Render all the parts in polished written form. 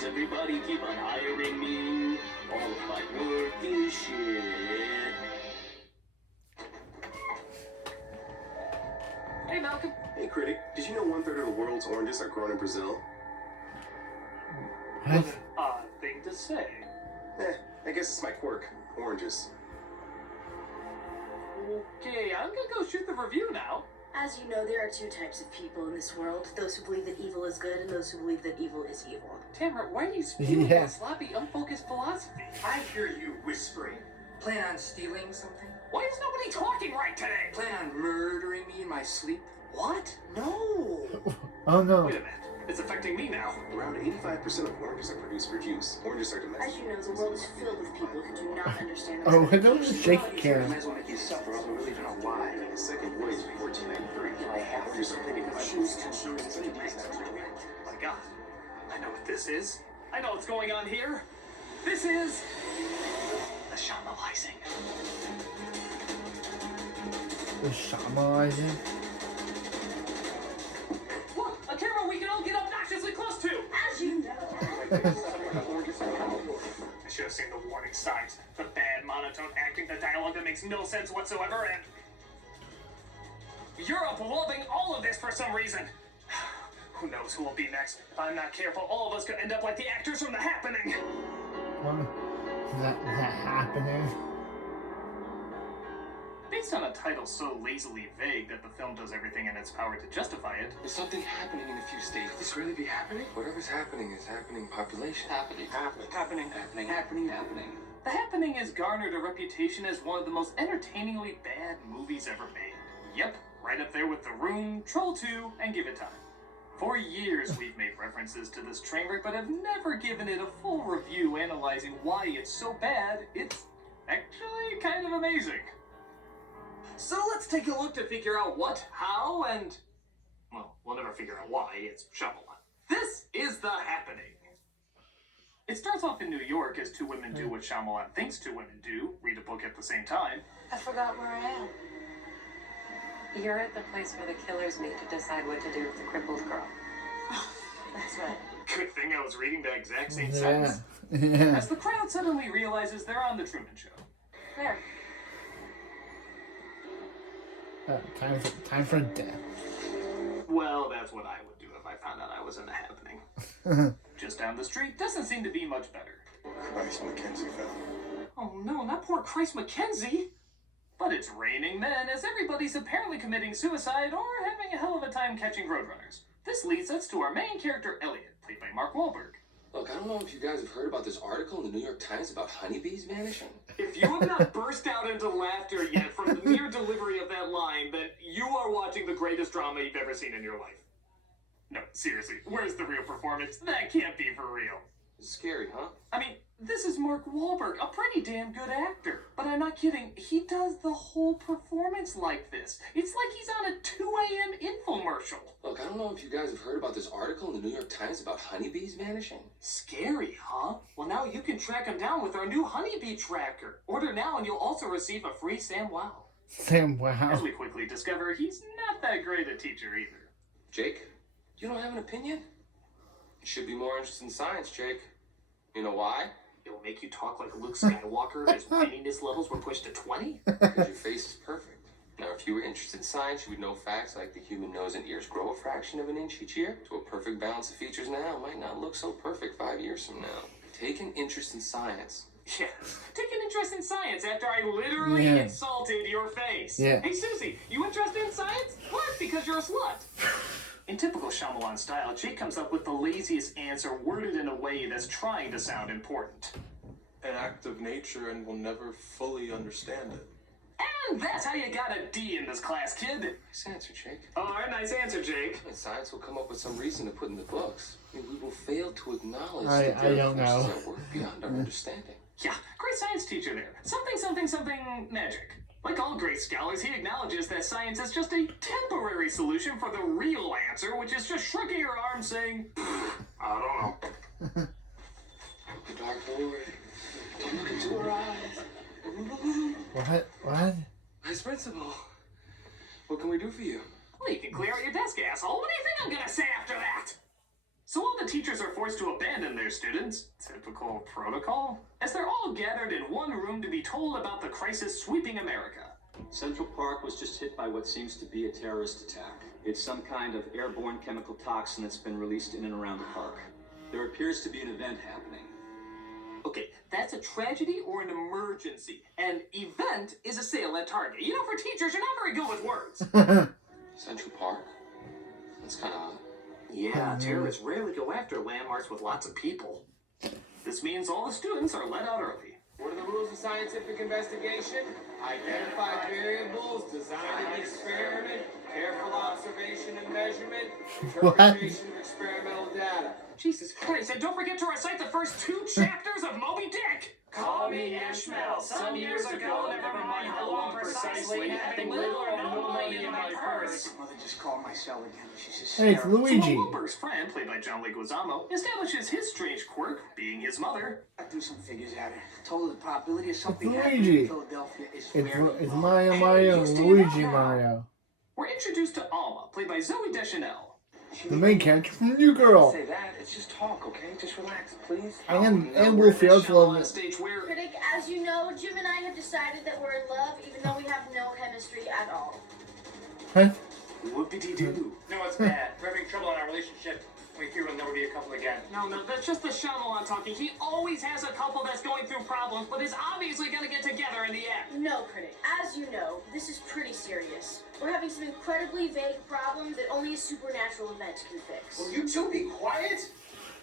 Cause everybody keep on hiring me. All of my work is shit. Hey, Malcolm. Hey, critic. Did you know 1/3 of the world's oranges are grown in Brazil? What an odd thing to say. I guess it's my quirk. Oranges. Okay, I'm gonna go shoot the review now. As you know, there are two types of people in this world. Those who believe that evil is good and those who believe that evil is evil. Tamara, why are you spewing that sloppy, unfocused philosophy? I hear you whispering. Plan on stealing something? Why is nobody talking right today? Plan on murdering me in my sleep? What? No. Oh no. Wait a minute. It's affecting me now. Around 85% of oranges are produced for juice. Oranges are domestic. As you know, the world is filled with people who do not understand Oh, the I don't just shake Might Karen. as well make you suffer. I really don't know why. The second voyage in 1493. I have to Oranges are pretty much choose to choose such a to decent My God. I know what this is. I know what's going on here. This is the shamanizing. The shamanizing. Look, a camera we can all get obnoxiously close to. As you know. I should have seen the warning signs. The bad monotone acting, the dialogue that makes no sense whatsoever, and Europe loving all of this for some reason. Who knows who will be next? If I'm not careful, all of us could end up like the actors from The Happening. That happening. Based on a title so lazily vague that the film does everything in its power to justify it, There's something happening in a few states. Could this really be happening? Whatever's happening is happening. Population. Happening. The Happening has garnered a reputation as one of the most entertainingly bad movies ever made. Yep, right up there with The Room, Troll 2, and Give It Time. For years we've made references to this train wreck, but have never given it a full review analyzing why it's so bad. It's actually kind of amazing. So let's take a look to figure out what, how, and... well, we'll never figure out why. It's Shyamalan. This is The Happening. It starts off in New York as two women do what Shyamalan thinks two women do, read a book at the same time. I forgot where I am. You're at the place where the killers meet to decide what to do with the crippled girl. That's right. Good thing I was reading the exact same sentence. Yeah. As the crowd suddenly realizes they're on The Truman Show. There. Time for death. Well, that's what I would do if I found out I was in The Happening. Just down the street doesn't seem to be much better. Christ, Mackenzie fell. Oh no, not poor Christ Mackenzie! But it's raining men as everybody's apparently committing suicide or having a hell of a time catching roadrunners. This leads us to our main character, Elliot, played by Mark Wahlberg. Look, I don't know if you guys have heard about this article in the New York Times about honeybees vanishing. If you have not burst out into laughter yet from the mere delivery of that line, then you are watching the greatest drama you've ever seen in your life. No, seriously, where's the real performance? That can't be for real. It's scary, huh? I mean, this is Mark Wahlberg, a pretty damn good actor. But I'm not kidding, he does the whole performance like this. It's like he's on a 2 a.m. infomercial. Look, I don't know if you guys have heard about this article in the New York Times about honeybees vanishing. Scary, huh? Well, now you can track him down with our new honeybee tracker. Order now and you'll also receive a free Sam Wow. Sam Wow. As we quickly discover, he's not that great a teacher either. Jake, you don't have an opinion? You should be more interested in science, Jake. You know why? It will make you talk like Luke Skywalker if his whininess levels were pushed to 20? Because your face is perfect. Now, if you were interested in science, you would know facts like the human nose and ears grow a fraction of an inch each year. To a perfect balance of features now might not look so perfect 5 years from now. Take an interest in science. Yes. Take an interest in science after I literally insulted your face. Yeah. Hey, Susie, you interested in science? What? Because you're a slut. In typical Shyamalan style, Jake comes up with the laziest answer worded in a way that's trying to sound important. An act of nature and will never fully understand it. And that's how you got a D in this class, kid. Nice answer, Jake. Oh, nice answer, Jake. And science will come up with some reason to put in the books. I mean, we will fail to acknowledge I that there don't are forces know. at work beyond our understanding. Yeah, great science teacher there. Something magic. Like all great scholars, he acknowledges that science is just a temporary solution for the real answer, which is just shrugging your arms saying, I don't know. The dark void. Don't look into her eyes. What? Vice Principal, what can we do for you? Well, you can clear out your desk, asshole. What do you think I'm gonna say after that? So all the teachers are forced to abandon their students, typical protocol, as they're all gathered in one room to be told about the crisis sweeping America. Central Park was just hit by what seems to be a terrorist attack. It's some kind of airborne chemical toxin that's been released in and around the park. There appears to be an event happening. Okay, that's a tragedy or an emergency. An event is a sale at Target. You know, for teachers, you're not very good with words. Central Park? That's kind of odd. Yeah, terrorists rarely go after landmarks with lots of people. This means all the students are let out early. What are the rules of scientific investigation? Identify variables, design an experiment, careful observation and measurement, interpretation of experimental data. Jesus Christ, and don't forget to recite the first 2 chapters of Moby Dick! Call me Ishmael. Some years ago, never mind how long precisely, having little or no money in my purse. Mother just called my cell again. She's Hey, it's So Luigi. Wahlberg's friend, played by John Leguizamo, establishes his strange quirk, being his mother. I threw some figures at her. Told her the probability of something Luigi. happening in Philadelphia is very It's low. Mario Hey, Mario you and stand Luigi up now. Mario. We're introduced to Alma, played by Zoe Deschanel. The main character from New Girl. Say that. It's just talk, okay? Just relax, please. And Wolfie also on love it. stage where Critic, as you know, Jim and I have decided that we're in love, even though we have no chemistry at all. Huh? whoopity-doo. No, it's bad. We're having trouble in our relationship. We fear we'll never be a couple again. No, that's just the Shyamalan talking. He always has a couple that's going through problems, but is obviously gonna get together in the end. No, Critic, as you know, this is pretty serious. We're having some incredibly vague problems that only a supernatural event can fix. Will you two be quiet?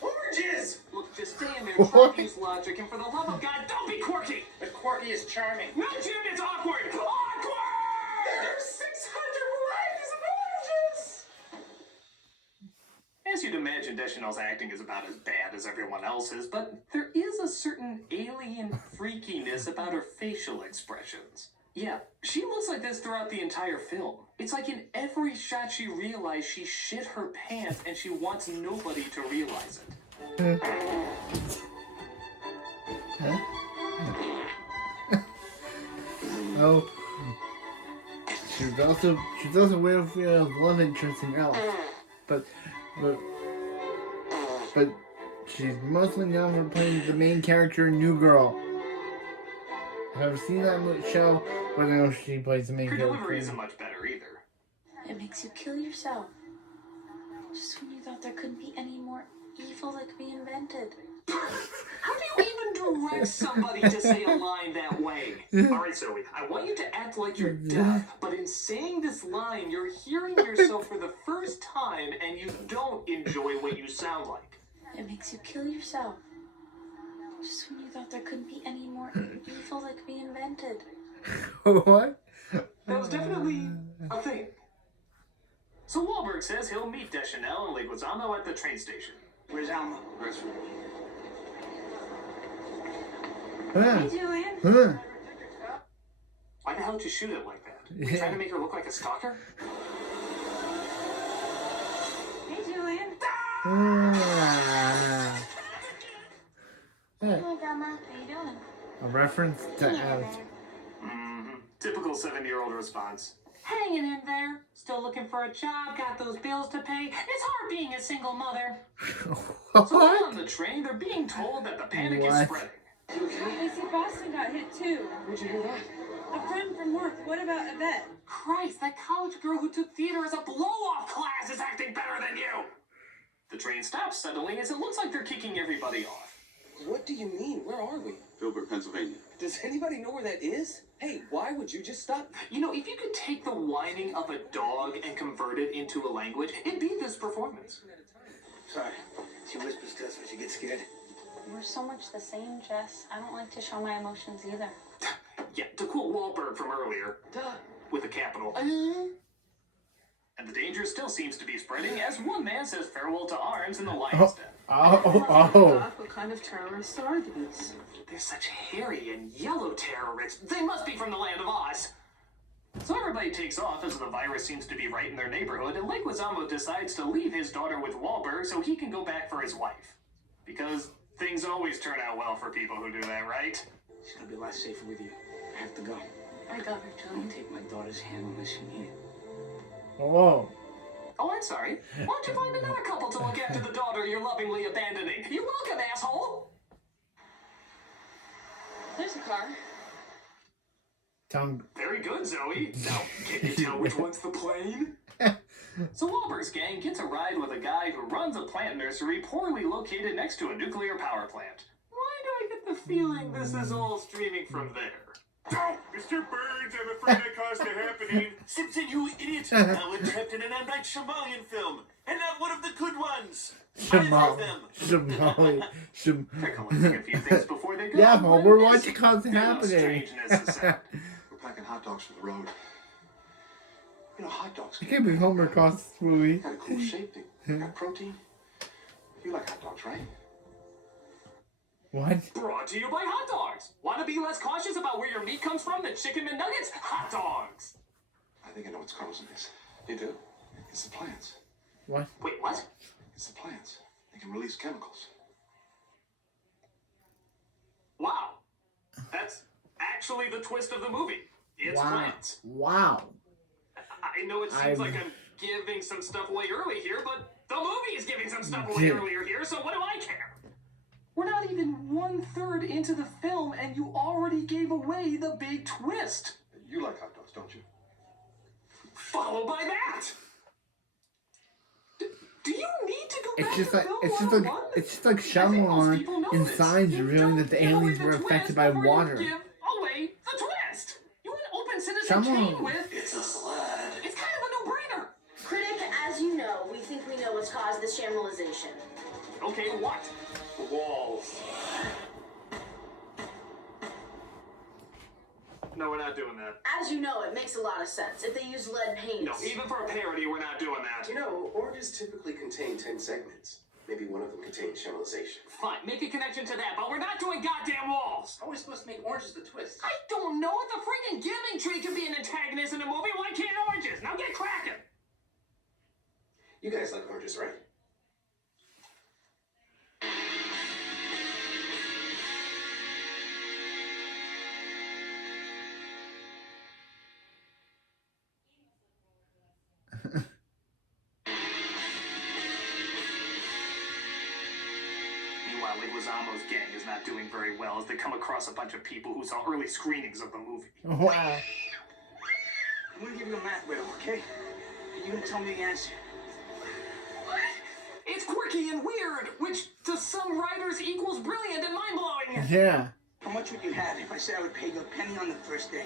Oranges! Look, just stay in there, try to use logic, and for the love of God, don't be quirky! But Quirky is charming. No, Jim, it's awkward! Awkward! There's 600 varieties of oranges! As you'd imagine, Deschanel's acting is about as bad as everyone else's, but there is a certain alien freakiness about her facial expressions. Yeah, she looks like this throughout the entire film. It's like in every shot she realized she shit her pants and she wants nobody to realize it. Oh. She's also weird love interest in Elf. But she's mostly known for playing the main character in New Girl. Have you seen that show? But I know she plays the main Her delivery character. isn't much better either. It makes you kill yourself. Just when you thought there couldn't be any more evil that could be invented. How do you even direct somebody to say a line that way? Alright, Zoe, I want you to act like you're deaf, but in saying this line, you're hearing yourself for the first time and you don't enjoy what you sound like. It makes you kill yourself. Just when you thought there couldn't be any more evil that could be invented. What? That was definitely a thing. So Wahlberg says he'll meet Deschanel and Leguizamo at the train station. Where's Alma? Restroom. Huh? Julian. Huh? Why the hell did you shoot it like that? Were you trying to make her look like a stalker? Hey, Julian. Ah. Hey, Hi, Grandma. How you doing? a reference to Alice. Typical 7-year-old response. Hanging in there. Still looking for a job, got those bills to pay. It's hard being a single mother. So while on the train, they're being told that the panic is What? spreading. I see Boston got hit too. Where'd you hear that? A friend from work. What about Yvette? Christ, that college girl who took theater as a blow-off class is acting better than you! The train stops suddenly as it looks like they're kicking everybody off. What do you mean? Where are we? Filbert, Pennsylvania. Does anybody know where that is? Hey, why would you just stop? You know, if you could take the whining of a dog and convert it into a language, it'd be this performance. Sorry. She whispers to us when she gets scared. We're so much the same, Jess. I don't like to show my emotions either. Yeah, to quote Wahlberg from earlier, duh, with a capital. And the danger still seems to be spreading as one man says farewell to arms in the lion's den. Oh. What kind of terrorists are these? They're such hairy and yellow terrorists. They must be from the land of Oz. So everybody takes off as the virus seems to be right in their neighborhood, and Leguizamo decides to leave his daughter with Wahlberg so he can go back for his wife. Because things always turn out well for people who do that, right? She's gonna be a lot safer with you. I have to go. I got her, Don't Julian. take my daughter's hand unless you need it. Whoa. Oh, I'm sorry. Why don't you find another couple to look after the daughter you're lovingly abandoning? You're welcome, asshole! There's a car. Tom. Very good, Zoe. Now, can you tell which one's the plane? So Wahlberg's gang gets a ride with a guy who runs a plant nursery poorly located next to a nuclear power plant. Why do I get the feeling this is all streaming from there? Oh, Mr. Burns, I'm afraid I caused a happening. Simpson, you idiot! Now we're trapped in an M. Night Shyamalan film, and not one of the good ones. I love them. They're collecting a few things before they go. Yeah, Homer, what's the cause You know, happening? strangeness aside. We're packing hot dogs for the road. You know, hot dogs. You can't bring Homer across this movie. Got a cool shape thing. Got protein. You like hot dogs, right? What? Brought to you by hot dogs. Want to be less cautious about where your meat comes from than chicken McNuggets? Hot dogs. I think I know what's causing this. You do? It's the plants. What? Wait, what? It's the plants. They can release chemicals. Wow. That's actually the twist of the movie. It's Wow. plants. Wow. I know it seems like I'm giving some stuff away early here, but the movie is giving some stuff away earlier here, so what do I care? We're not even 1/3 into the film, and you already gave away the big twist. You like hot dogs, don't you? Followed by that. Do you need to go back It's just to like film it's just 101? like it's just like I think most Shyamalan people know in this. signs You revealing don't that the give away aliens the were twist affected by before you water. give away the twist. You an open citizen Shyamalan. chain with It's a slide. it's kind of a no-brainer. Critic, as you know, we think we know what's caused this shamalization. Okay, what? Walls. No, we're not doing that. As you know, it makes a lot of sense. If they use lead paints. No, even for a parody, we're not doing that. You know, oranges typically contain 10 segments. Maybe one of them contains shamalization. Fine, make a connection to that, but we're not doing goddamn walls. How are we supposed to make oranges the twist? I don't know if the freaking giving tree could be an antagonist in a movie. Why can't oranges? Now get cracking. You guys like oranges, right? Meanwhile, Leguizamo's gang is not doing very well as they come across a bunch of people who saw early screenings of the movie. Wow. I'm gonna give you a math riddle, okay? And you're gonna tell me the answer. It's quirky and weird, which to some writers equals brilliant and mind-blowing. Yeah. How much would you have if I said I would pay you a penny on the first day,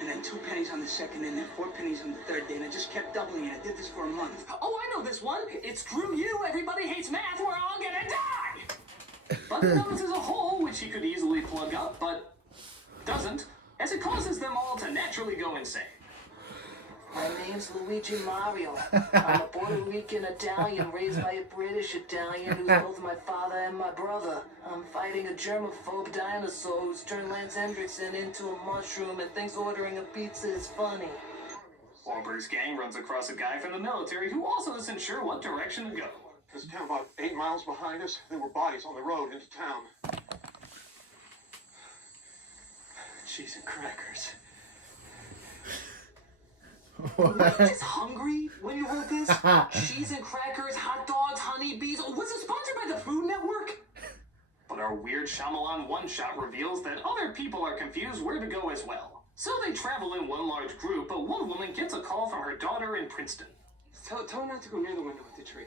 and then 2 pennies on the second, and then 4 pennies on the third day, and I just kept doubling it? I did this for a month. Oh, I know this one. It's screw you, everybody hates math, we're all gonna die. But he notices a hole which he could easily plug up, but doesn't, as it causes them all to naturally go insane. My name's Luigi Mario. I'm a Puerto Rican Italian raised by a British Italian who's both my father and my brother. I'm fighting a germaphobe dinosaur who's turned Lance Hendrickson into a mushroom and thinks ordering a pizza is funny. Wahlberg's gang runs across a guy from the military who also isn't sure what direction to go. There's a town about 8 miles behind us. There were bodies on the road into town. Cheese and crackers. Were you just hungry when you wrote this? Cheese and crackers, hot dogs, honeybees. Was it sponsored by the Food Network? But our weird Shyamalan one-shot reveals that other people are confused where to go as well. So they travel in one large group, but one woman gets a call from her daughter in Princeton. Tell her not to go near the window with the tree.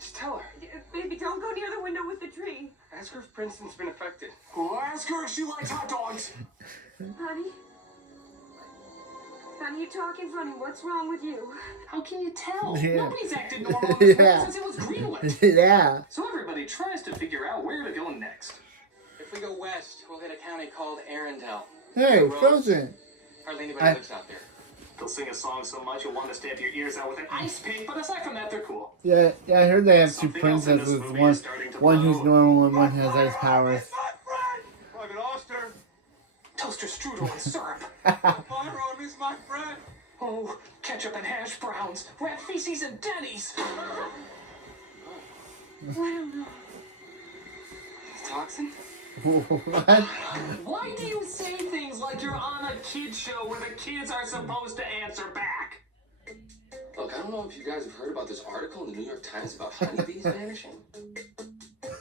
Just tell her. Baby, don't go near the window with the tree. Ask her if Princeton's been affected. Ask her if she likes hot dogs. Honey? Honey, you're talking funny. What's wrong with you? How can you tell? Yeah. Nobody's acted normal in this movie Yeah. since it was greenlit. Yeah. So everybody tries to figure out where to go next. If we go west, we'll hit a county called Arundel. Hey, Frozen. Hardly anybody lives out there. They'll sing a song so much you'll want to stamp your ears out with an ice pick, but aside from that, they're cool. Yeah, I heard they have two Something else in this princesses. movie One, is starting to one who's blow. normal and one has ice powers. Private Oster. Toaster strudel and syrup. Byron is my friend. Oh, ketchup and hash browns, rat feces and Denny's. I don't know. Toxin? What? Why do you say things like you're on a kid show where the kids are supposed to answer back? Look, don't know if you guys have heard about this article in the New York Times about honeybees vanishing.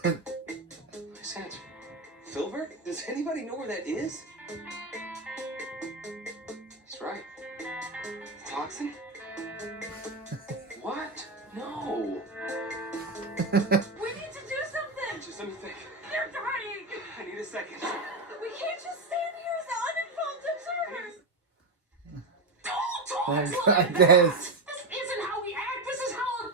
My sense. Filbert? Does anybody know where that is? He's right. Toxin? What? No. We need to do something! Just let me think. They're dying! I need a second. We can't just stand here as uninformed observers! I guess. This isn't how we act. This is how a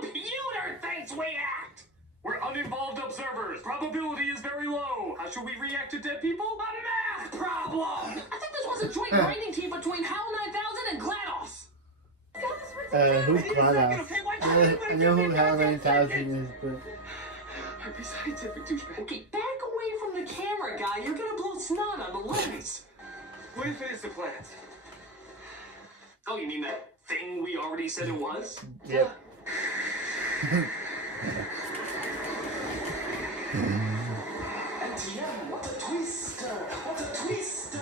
computer thinks we act. We're uninvolved observers. Probability is very low. How should we react to dead people? A math problem. I think this was a joint writing team between HAL 9000 and GLaDOS. Who's GLaDOS? I know who HAL 9000 is, but... I'd be scientific douchebag. Okay, back away from the camera, guy. You're gonna blow snot on the lens. What if it is the plants? Oh, you mean that thing we already said it was? Yep. MTM, what a twister! What a twister!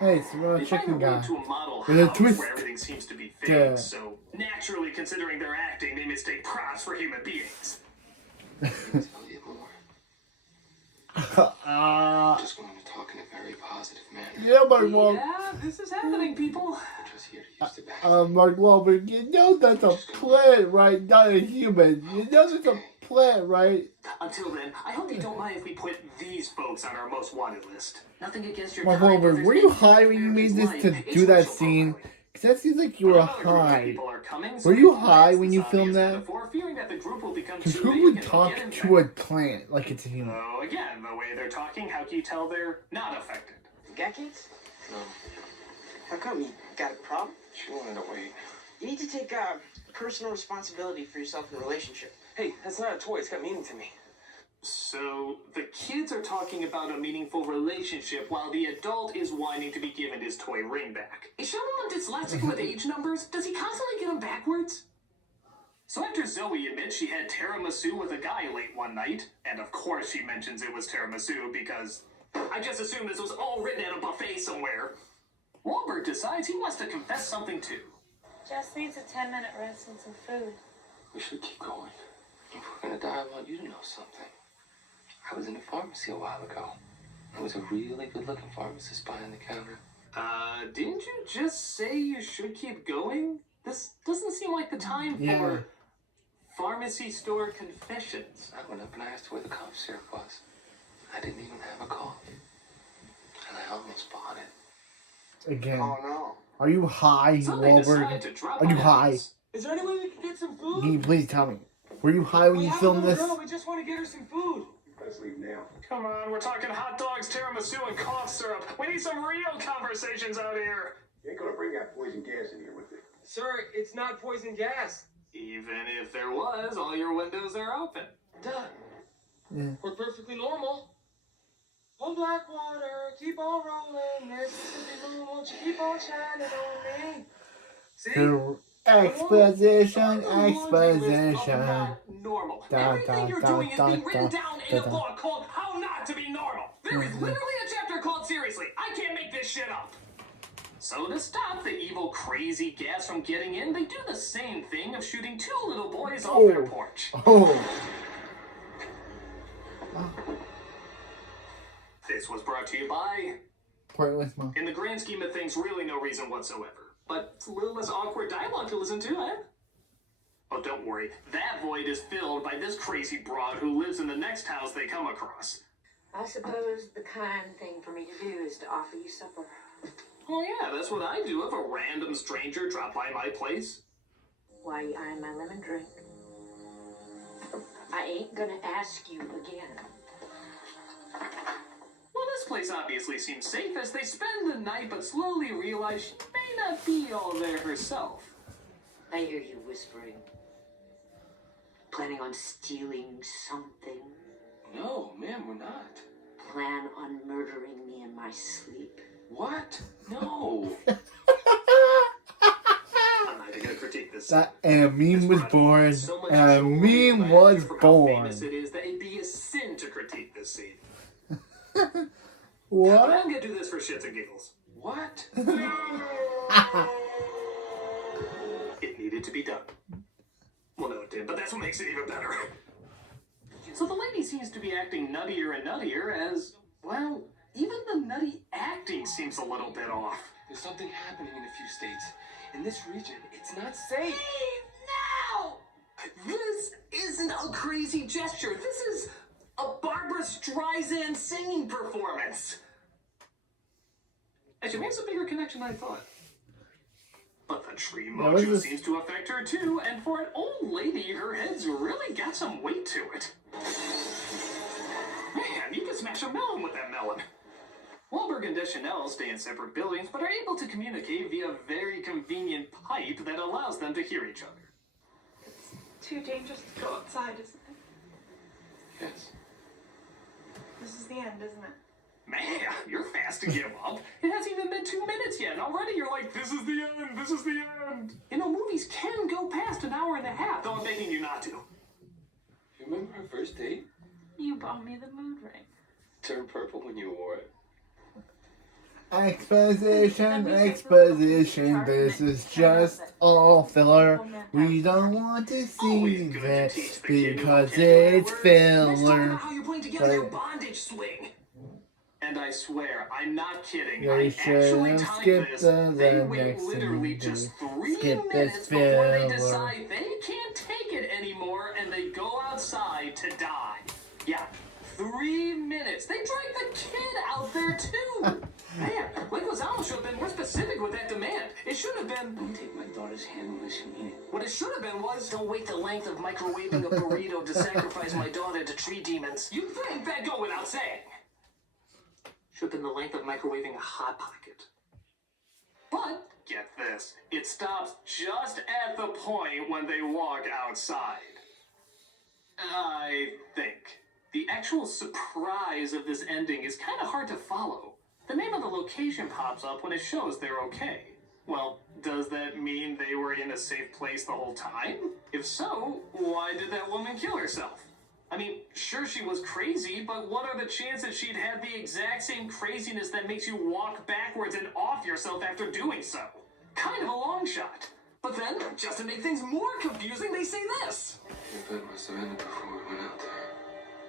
Hey, it's the They chicken find a way guy. to a model With a house twist. where everything seems to be fake, Yeah. so naturally, considering their acting, they mistake props for human beings. Tell you more. Just going to talk in a very positive manner. Yeah, Mark Wahlberg. Yeah, this is happening, people. We're just here to use the bathroom. Mark Wahlberg, you know that's a plant, right? Not a human. You know that's a plant, right? Until then, I hope you don't mind if we put these folks on our most wanted list. Nothing against your Mark kind, but Wahlberg, there's were you anything high when you made this life. to It's do that racial scene? profiling. Because that seems like you were Another group of high. people are coming, so Were you we can high test when this you filmed obvious that? metaphor, fearing that the group will become Because too who big would and talk get to a plant like it's a human? So again, the way they're talking, how can you tell they're not affected? Got kids? No, How come? You got a problem? she wanted to wait. You need to take personal responsibility for yourself in a relationship. Hey, that's not a toy. It's got meaning to me. So the kids are talking about a meaningful relationship while the adult is whining to be given his toy ring back. Is Shyamalan dyslexic with age numbers? Does he constantly get them backwards? So after Zoe admits she had tiramisu with a guy late one night, and of course she mentions it was tiramisu because I just assumed this was all written at a buffet somewhere, Wahlberg decides he wants to confess something too. Jess needs a 10-minute rest and some food. We should keep going. If we're gonna die, I want you to know something. I was in a pharmacy a while ago. There was a really good-looking pharmacist behind the counter. Didn't you just say you should keep going? This doesn't seem like the time Yeah. for pharmacy store confessions. I went up and I asked where the cough syrup was. I didn't even have a cough. And I almost bought it. Again. Oh no. Are you high, So they decide Wahlberg? to drop Are you by the high? house. Is there any way we can get some food? Can you please tell me? Were you high when you filmed this? We just want to get her some food. Let's leave now. Come on, we're talking hot dogs, tiramisu, and cough syrup. We need some real conversations out here. You ain't gonna bring that poison gas in here with you. Sir, it's not poison gas. Even if there was, all your windows are open. Duh. Yeah. We're perfectly normal. Oh, Blackwater, keep on rolling. Mississippi moon, won't you keep on shining on me? See? Exposition, Not exposition. normal. Da, Everything da, you're da, doing is da, being written da, down da, in a da. book called How Not to Be Normal. There is literally a chapter called Seriously. I can't make this shit up. So to stop the evil, crazy gas from getting in, they do the same thing of shooting two little boys off their porch. Oh. This was brought to you by... Pointless mom. In the grand scheme of things, really no reason whatsoever. But it's a little less awkward dialogue to listen to, eh? Oh, don't worry. That void is filled by this crazy broad who lives in the next house they come across. I suppose the kind thing for me to do is to offer you supper. Oh yeah, that's what I do if a random stranger dropped by my place. Why you eyeing my lemon drink? I ain't gonna ask you again. Well, this place obviously seems safe as they spend the night but slowly realize she may not be all there herself. I hear you whispering. Planning on stealing something? No, ma'am, we're not. Plan on murdering me in my sleep? What? No. I gotta critique this. That and a meme was born. So much And a joy, meme but was for how born. famous it is that it'd be a sin to critique this scene. What? But I'm gonna do this for shits and giggles. What? needed to be done. Well, no, it did, but that's what makes it even better. So the lady seems to be acting nuttier and nuttier as, well, even the nutty acting seems a little bit off. There's something happening in a few states. In this region, it's not safe. Now! This isn't a crazy gesture. This is a Barbra Streisand singing performance. Actually, maybe it's a bigger connection than I thought. But the tree mojo seems to affect her too, and for an old lady, her head's really got some weight to it. Man, you can smash a melon with that melon. Wahlberg and Deschanel stay in separate buildings, but are able to communicate via a very convenient pipe that allows them to hear each other. It's too dangerous to go outside, isn't it? Yes. This is the end, isn't it? Man, you're fast to give up. It hasn't even been 2 minutes yet, and already you're like, this is the end, this is the end. You know, movies can go past an hour and a half, though I'm begging you not to. You remember our first date? You bought me the mood ring. Turned purple when you wore it. Exposition. This is just all filler. We don't want to see that because it's filler. How you're putting together your bondage swing. And I swear, I'm not kidding. They I actually should timed skip this. the They wait next literally scene. just 3 Skip minutes this before they filler. decide they can't take it anymore and they go outside to die. Yeah, 3 minutes. They drag the kid out there too. Man, Leguizamo should have been more specific with that demand. It should have been, Don't take my daughter's hand unless you mean it. what it should have been was, Don't wait the length of microwaving a burrito to sacrifice my daughter to tree demons. you'd think that'd go without saying. Should have been the length of microwaving a Hot Pocket. But, get this, it stops just at the point when they walk outside. I think. The actual surprise of this ending is kind of hard to follow. The name of the location pops up when it shows they're okay. Well, does that mean they were in a safe place the whole time? If so, why did that woman kill herself? I mean, sure she was crazy, but what are the chances she'd had the exact same craziness that makes you walk backwards and off yourself after doing so? Kind of a long shot. But then, just to make things more confusing, they say this. Your bed must have ended before we went out there.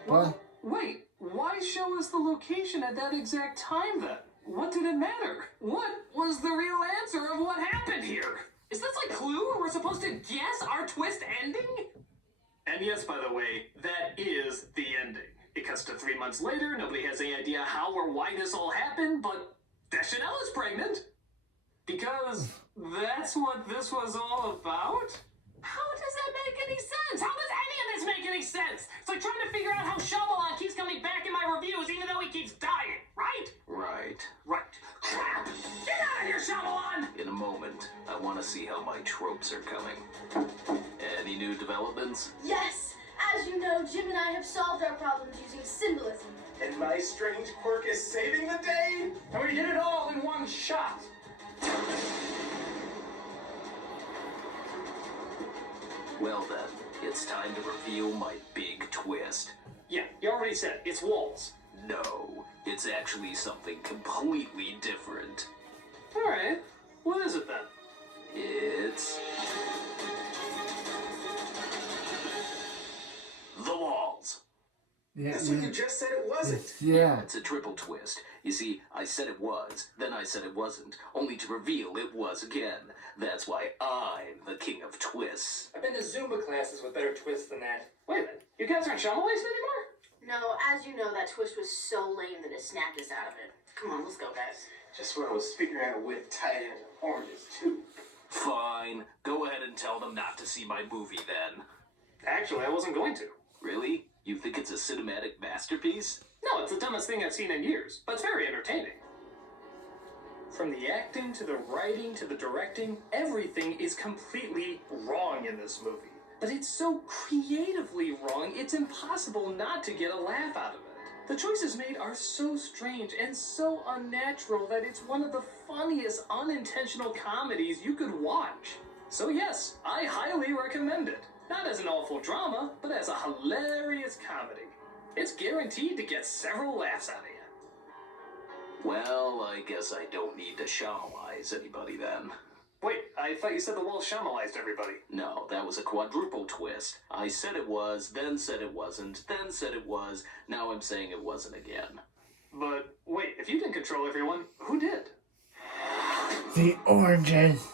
What? Wait, why show us the location at that exact time then? What did it matter? What was the real answer of what happened here? Is this like Clue where we're supposed to guess our twist ending? And yes, by the way, that is the ending. It cuts to 3 months later, nobody has any idea how or why this all happened, but Deschanel is pregnant. Because that's what this was all about? How does that make any sense? How does any of this make any sense? It's like trying to figure out how Shyamalan keeps coming back in my reviews even though he keeps dying, right? Right. Right. Crap! Get out of here, Shyamalan! In a moment, I want to see how my tropes are coming. Any new developments? Yes! As you know, Jim and I have solved our problems using symbolism. And my strange quirk is saving the day? And we did it all in one shot. Well then, it's time to reveal my big twist. Yeah, you already said it's walls. No, it's actually something completely different. Alright, what is it then? It's the walls. Yeah, That's what you just said it wasn't. yeah. It's a triple twist. You see, I said it was, then I said it wasn't, only to reveal it was again. That's why I'm the king of twists. I've been to Zumba classes with better twists than that. Wait a minute, you guys aren't Shyamalan anymore? No, as you know, that twist was so lame that it snapped us out of it. Come on, let's go, guys. Just when I was figuring out a way to tie it into oranges, too. Fine. Go ahead and tell them not to see my movie then. Actually, I wasn't going to. Really? You think it's a cinematic masterpiece? No, it's the dumbest thing I've seen in years, but it's very entertaining. From the acting to the writing to the directing, everything is completely wrong in this movie. But it's so creatively wrong, it's impossible not to get a laugh out of it. The choices made are so strange and so unnatural that it's one of the funniest unintentional comedies you could watch. So yes, I highly recommend it. Not as an awful drama, but as a hilarious comedy. It's guaranteed to get several laughs out of you. Well, I guess I don't need to Shyamalize anybody then. Wait, I thought you said the wall shamelized everybody. No, that was a quadruple twist. I said it was, then said it wasn't, then said it was, now I'm saying it wasn't again. But wait, if you didn't control everyone, who did? The oranges.